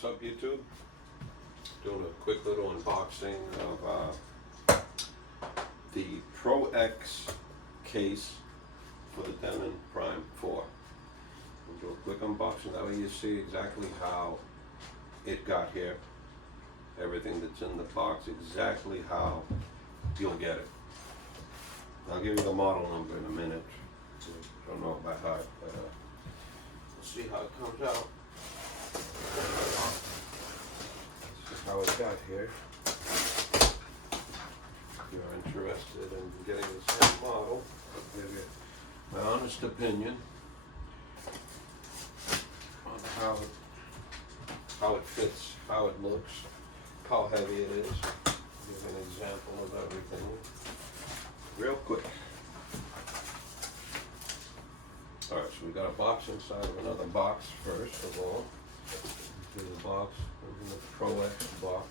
What's up, YouTube? Doing a quick little unboxing of the ProX case for the Denon Prime 4. We'll do a quick unboxing, that way you see exactly how it got here. Everything that's in the box, exactly how you'll get it. I'll give you the model number in a minute. Don't know by heart, but we'll see how it comes out. This is how it got here. If you're interested in getting the same model, I'll give you my honest opinion on how it fits, how it looks, how heavy it is. Give an example of everything real quick. Alright, so we got a box inside of another box first of all. Do the box, in the ProX box.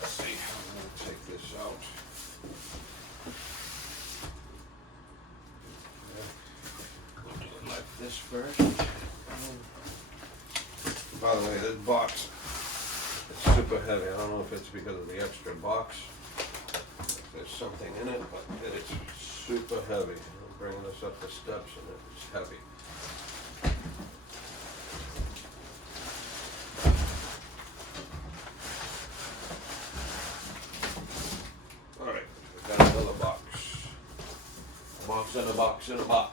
Let's see, I'm going to take this out. We'll do it like this first. By the way, this box is super heavy. I don't know if it's because of the extra box. There's something in it, but it is super heavy. I'm bringing this up the steps and it's heavy. Alright, we got another box. A box in a box in a box.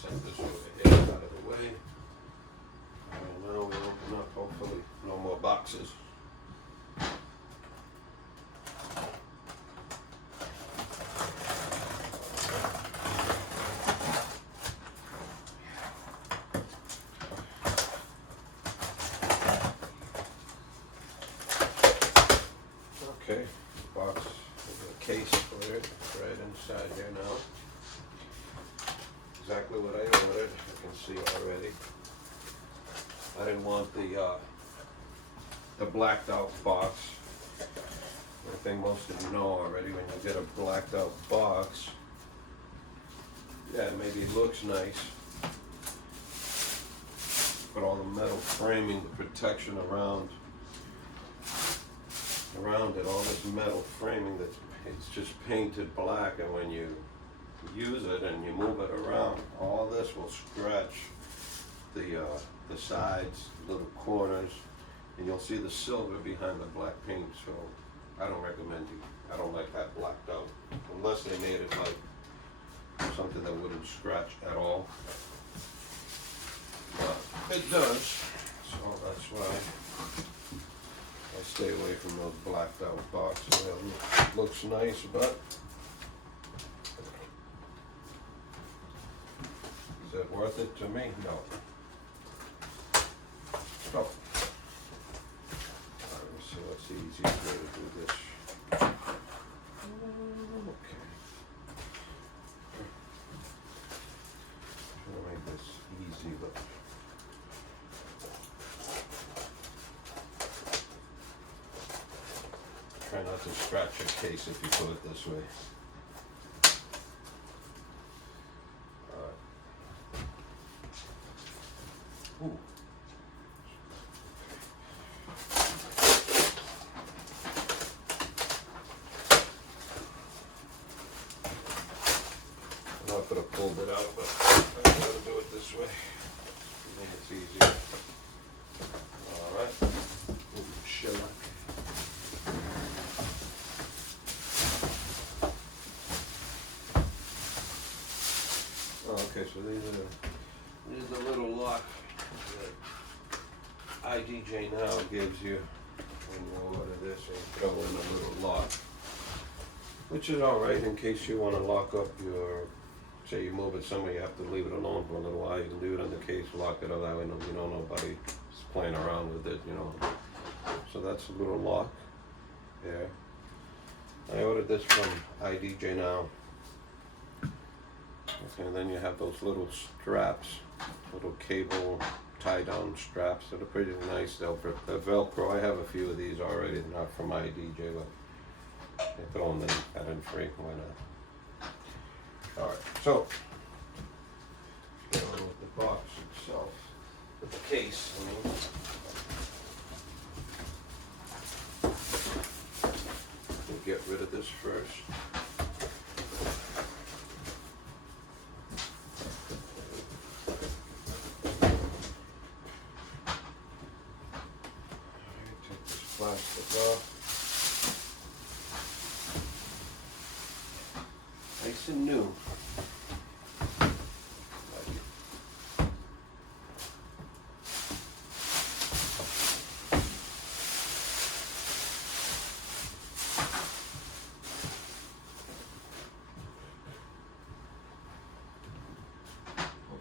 Set this over here out of the way. And now we open up, hopefully, no more boxes. Okay, box with a case for it, right inside here now. Exactly what I ordered, you can see already. I didn't want the blacked out box. I think most of you know already, when you get a blacked out box, yeah, maybe it looks nice, but all the metal framing, the protection around it, all this metal framing it's just painted black, and when you use it and you move it around, all this will scratch the sides, little corners, and you'll see the silver behind the black paint. So I don't like that blacked out, unless they made it like something that wouldn't scratch at all. But it does, so that's why I stay away from those blacked out boxes. It looks nice, but is it worth it to me? No. So, let me see what's the easiest way to do this. Okay. Trying to make this easy, but try not to scratch your case if you put it this way. Ooh. I could have pulled it out, but I'm going to do it this way. I think it's easier. Alright. Shellac. Okay, so these are the little lock that IDJ now gives you when you order this, and throw in a little lock, which is alright in case you want to lock up your, say you move it somewhere, you have to leave it alone for a little while. You can do it on the case, lock it up, that way you know nobody is playing around with it, you know. So that's a little lock there. I ordered this from IDJ now. Okay, and then you have those little straps, little cable tie-down straps that are pretty nice. They're Velcro. I have a few of these already, not from IDJ, but they throw them in free. Why not? All right, so get on with the box itself. With the case, I mean. We'll get rid of this first. Take this plastic off. Nice and new.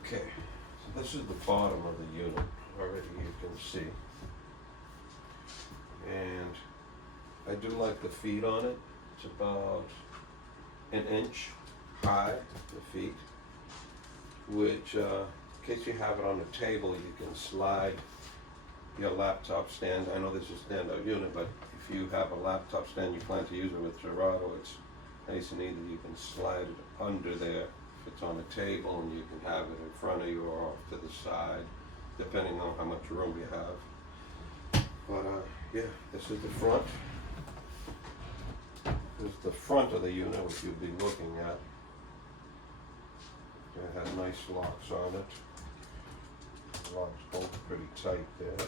Okay, so this is the bottom of the unit, already you can see. And I do like the feet on it. It's about an inch high, the feet, which in case you have it on the table, you can slide your laptop stand. I know this is a stand-up unit, but if you have a laptop stand you plan to use it with Gerardo, it's nice and easy. You can slide it under there if it's on a table, and you can have it in front of you or off to the side, depending on how much room you have. But yeah, this is the front. This is the front of the unit, which you'll be looking at. It has nice locks on it. The locks hold pretty tight there.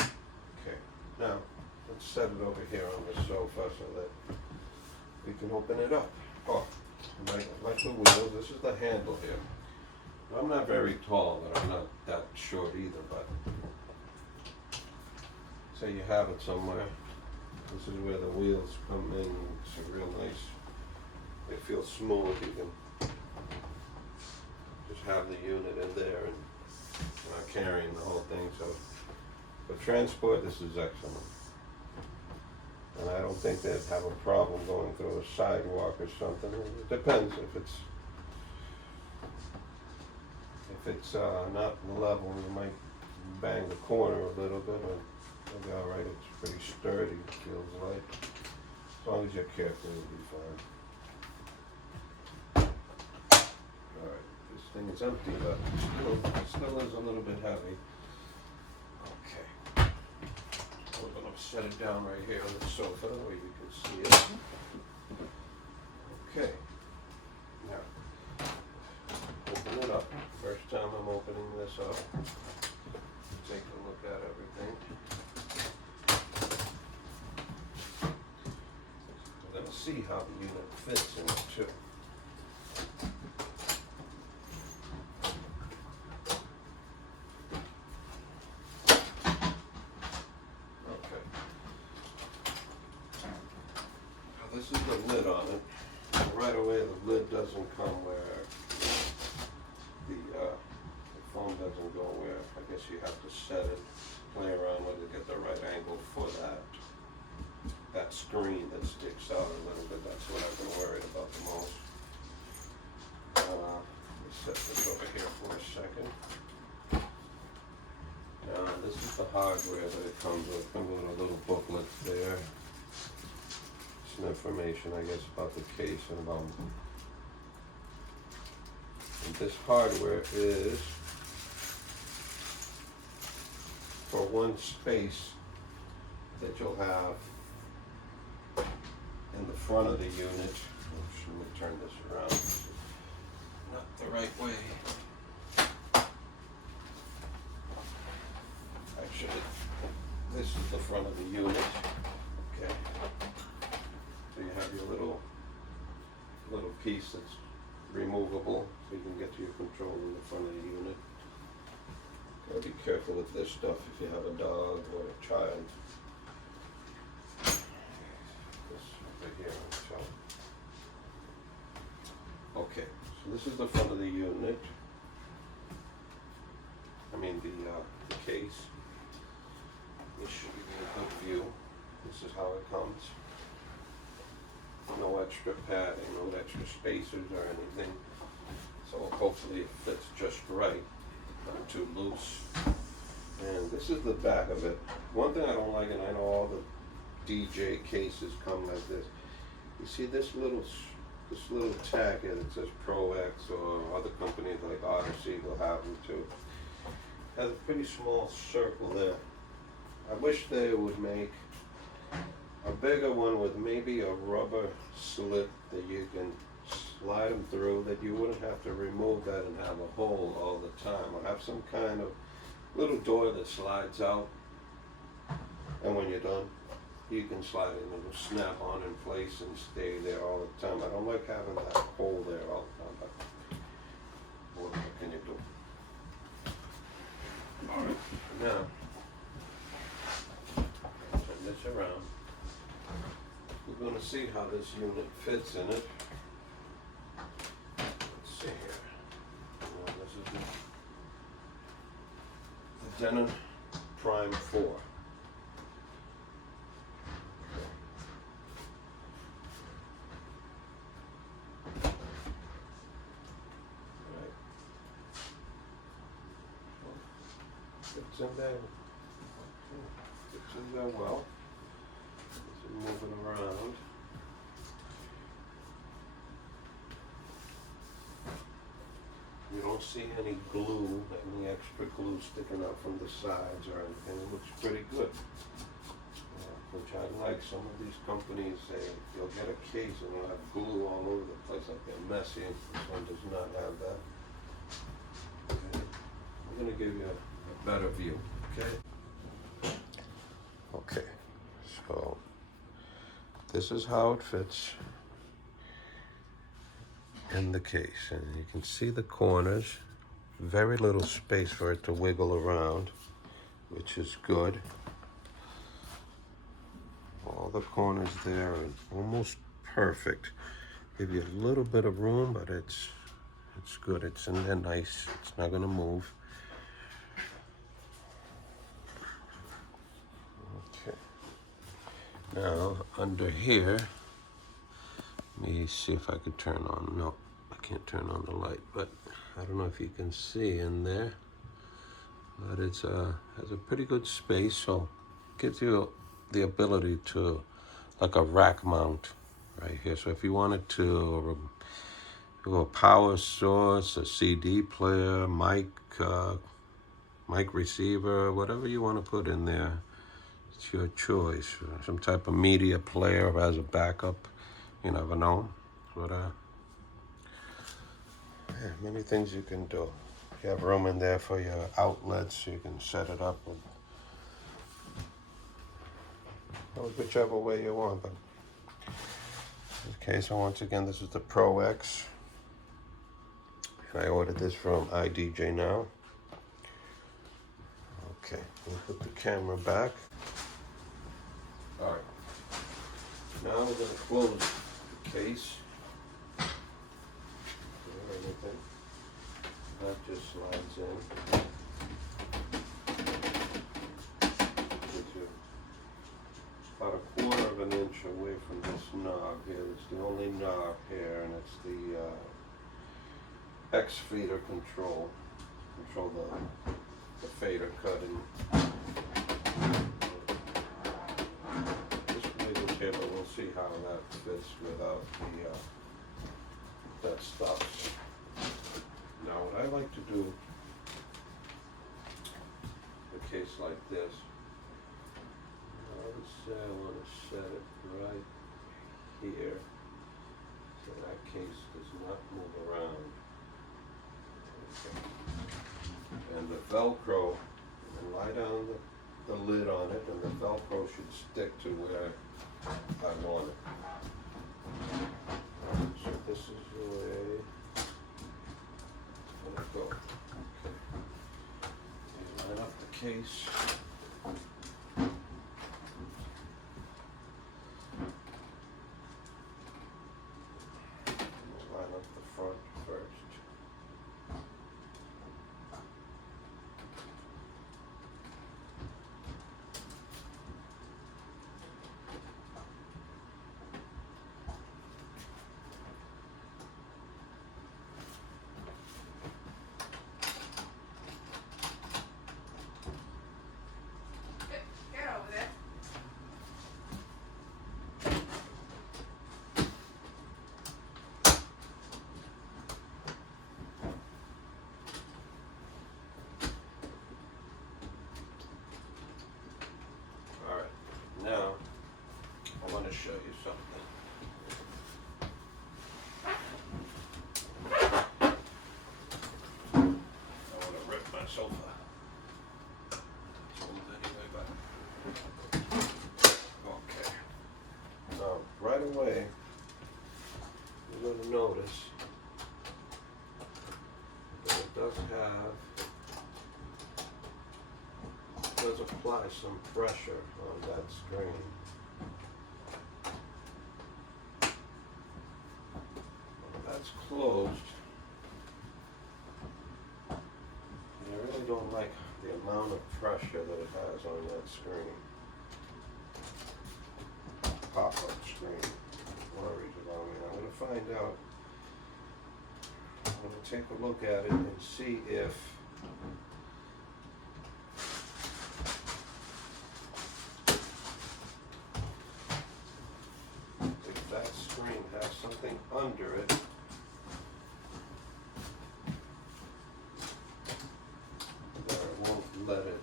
Okay, now let's set it over here on the sofa so that we can open it up. Oh, like the wheels, this is the handle here. I'm not very tall, but I'm not that short either, but say you have it somewhere. This is where the wheels come in. It's a real nice, it feels smooth. You can just have the unit in there and not carrying the whole thing. So for transport, this is excellent. And I don't think they'd have a problem going through a sidewalk or something. It depends if it's not level, you might bang the corner a little bit, or it'll be all right. It's pretty sturdy, it feels like. As long as you're careful, you'll be fine. All right, this thing is empty, but still is a little bit heavy. Okay. We're gonna set it down right here on the sofa, that way you can see it. Okay. Now, open it up. First time I'm opening this up. Take a look at everything. We're going to see how the unit fits in it too. Okay. Now this is the lid on it. Right away the lid doesn't come where the phone doesn't go where. I guess you have to set it, play around with it, get the right angle for that screen that sticks out a little bit. That's what I've been worried about the most. Let's set this over here for a second. Now this is the hardware that it comes with. Comes with a little booklet there. Some information, I guess, about the case and about. And this hardware is for one space that you'll have in the front of the unit. Oops, let me turn this around. This is not the right way. Actually, this is the front of the unit. Okay. So you have your little piece that's removable, so you can get to your control in the front of the unit. Gotta be careful with this stuff if you have a dog or a child. This over here. Okay, so this is the front of the unit. I mean the case. Let me show you a good view. This is how it comes. No extra padding, no extra spacers or anything. So hopefully it fits just right, not too loose. And this is the back of it. One thing I don't like, and I know all the DJ cases come like this. You see this little this little tag here that says ProX, or other companies like Odyssey will have them too. Has a pretty small circle there. I wish they would make a bigger one with maybe a rubber slit that you can slide them through, that you wouldn't have to remove that and have a hole all the time. Or have some kind of little door that slides out, and when you're done, you can slide it and it'll snap on in place and stay there all the time. I don't like having that hole there all the time, but what can you do? Alright, now, turn this around. We're going to see how this unit fits in it. Let's see here. Well, this is the Denon Prime 4. Fits in there. Fits in there well. It's moving around. You don't see any glue, any extra glue sticking out from the sides or anything. It looks pretty good. Which I like. Some of these companies, you'll get a case and they'll have glue all over the place, like they're messy. This one does not have that. Okay. I'm going to give you a better view, okay? Okay, so this is how it fits in the case, and you can see the corners. Very little space for it to wiggle around, which is good. All the corners there are almost perfect. Give you a little bit of room, but it's good. It's in there nice. It's not going to move. Okay. Now under here, let me see if I could turn on. No, I can't turn on the light, but I don't know if you can see in there. But it's has a pretty good space, so it gives you the ability to, like a rack mount right here. So if you wanted to do a power source, a CD player, mic receiver, whatever you want to put in there, it's your choice. Some type of media player as a backup, you never know. But yeah, many things you can do. You have room in there for your outlets. You can set it up with whichever way you want. But okay, so once again, this is the ProX, and I ordered this from iDJ Now. Okay, we'll put the camera back. All right, now we're going to close the case. Everything that just slides in. About a quarter of an inch away from this knob here. It's the only knob here, and it's the X feeder control the fader cutting. This wiggle here, but we'll see how that fits without that stuff. Now, what I like to do in a case like this, I want to set it right here so that case does not move around. Okay. And the Velcro, and lie down the lid on it, and the Velcro should stick to where I want it. So this is the way it's going to go. Okay. Line up the case. something. I want to rip my sofa. It's old anyway, but okay. Now, right away, you're going to notice that it does apply some pressure on that screen. When that's closed, and I really don't like the amount of pressure that it has on that screen. Pop-up screen worries about me. I'm going to find out. I'm going to take a look at it and see if that screen has something under it that won't let it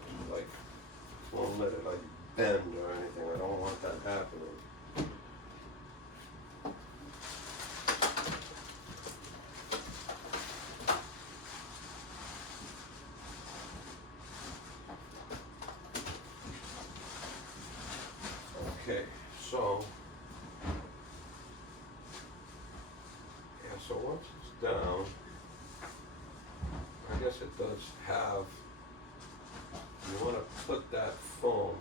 bend or anything. I don't want that happening. Okay, so so once it's down, I guess it does have, you want to put that foam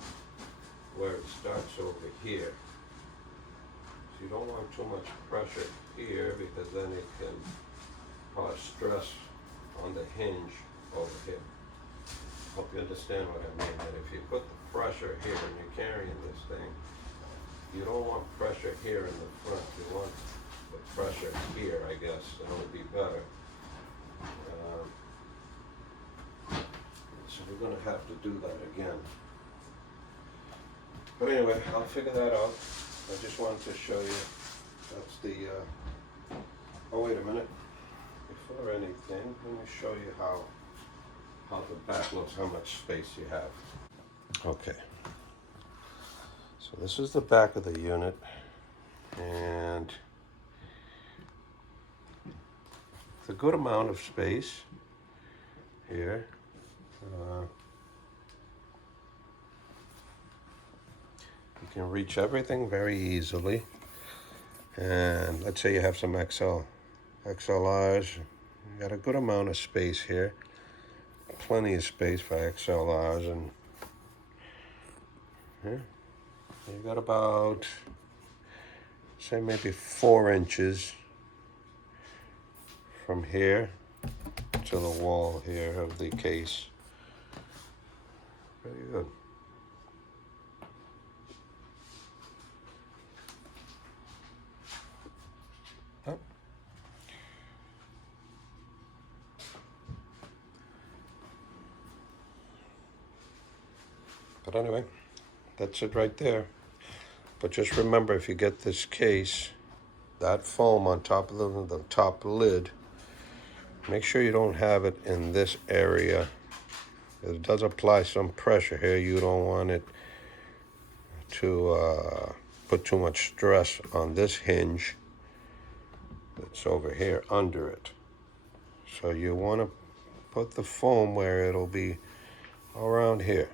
where it starts over here. So you don't want too much pressure here because then it can cause stress on the hinge over here. Hope you understand what I mean. That if you put the pressure here and you're carrying this thing, you don't want pressure here in the front. You want the pressure here, I guess, and it'll be better. So we're going to have to do that again. But anyway, I'll figure that out. I just wanted to show you. That's the, oh wait a minute. Before anything, let me show you how the back looks, how much space you have. Okay. So this is the back of the unit, and it's a good amount of space here. You can reach everything very easily, and let's say you have some XLRs. You got a good amount of space here, plenty of space for XLRs, and here you got about, say, maybe 4 inches from here to the wall here of the case. Very good. Oh. But anyway, that's it right there. But just remember, if you get this case, that foam on top of the top lid, make sure you don't have it in this area. It does apply some pressure here. You don't want it to put too much stress on this hinge that's over here under it. So you want to put the foam where it'll be around here.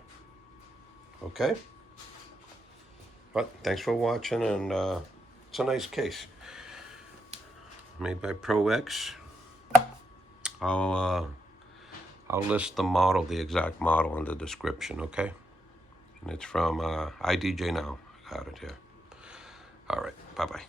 Okay? But thanks for watching, and it's a nice case. Made by ProX. I'll list the model, the exact model in the description, okay? And it's from iDJ Now. I got it here. All right, bye-bye.